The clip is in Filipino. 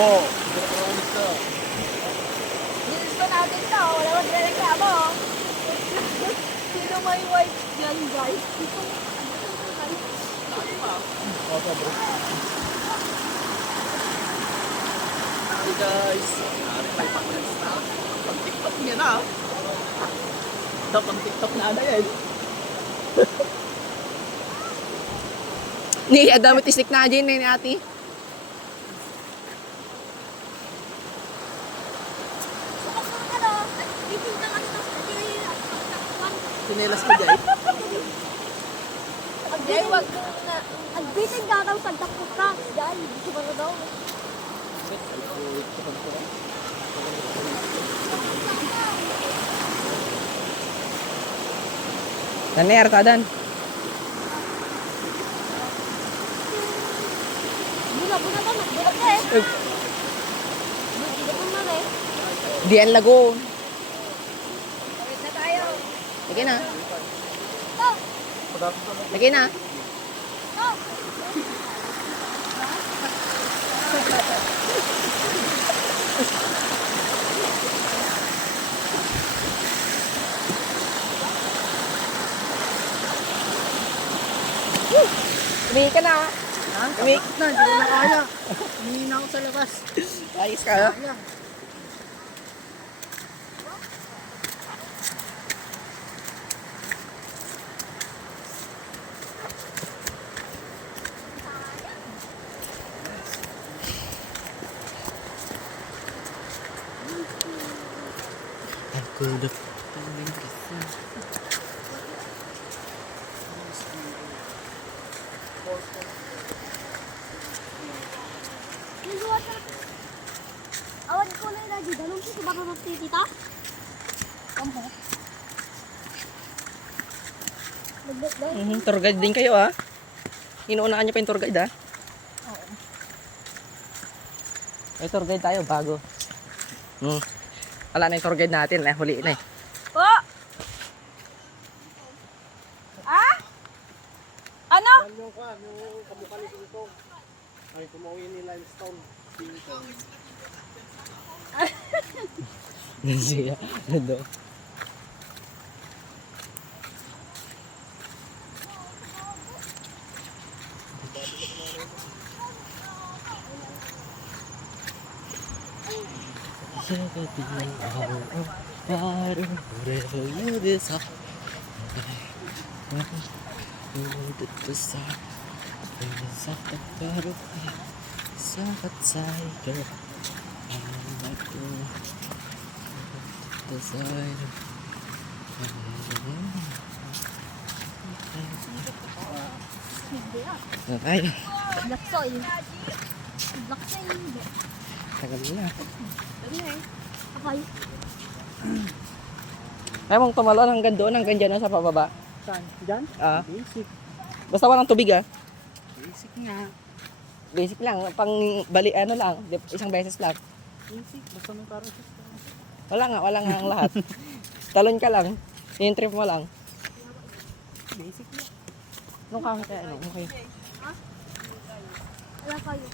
Oo. Gusto natin to. Wala magre-reklamo. Sino may white yan, guys? Opo, bro. Hi guys. May pang-lens na. Pag-tiktok niya na. Ito, pang-tiktok na na yan. Ni, adamit isik na dyan ni ate. Sinelas ko dyan. Ay, wag na. Agbitin ka daw sa dakot ka. Dahil, gusto ba na daw? Naner, tadan. Bula-bula ba? Bulag ka eh. Bulag na eh. Diyan lago. Wait na tayo. Lagay na. Go! Lagay na. Go! Umihi ka na. Ha? Umihi. Na, hindi ko na kaya. Humihina ako sa labas. Ayos ka. Ha? Kaya. Aku udah pengen bisa. Awan ko na lagi. Dalong ko ba magtitita? Kampo. Tour guide din kayo ah. Inuunahan niyo pa yung tour guide ah. Oo. May tour guide tayo bago. Wala na yung tour guide natin. Huli na eh. Po! Ah? Ano? Yung kamukha ni Sintong. Ay, kumuwi ni Limestone. Sintong. Siya. Ano? Ay, Lakso yun. Lakso yun. tagal na. Dami eh. Kapay. Ayaw mong tumalon hanggang doon, hanggang dyan sa pababa. Saan? Diyan? Ah, Basic. basta walang tubig ah. Basic nga. Basic lang, pang bali ano lang, isang beses lang. Basic. Basta may parachute. Wala nga ang lahat. Talon ka lang, yung trip mo lang. Basic nga. Anong kaya ano? Okay. Wala kayo.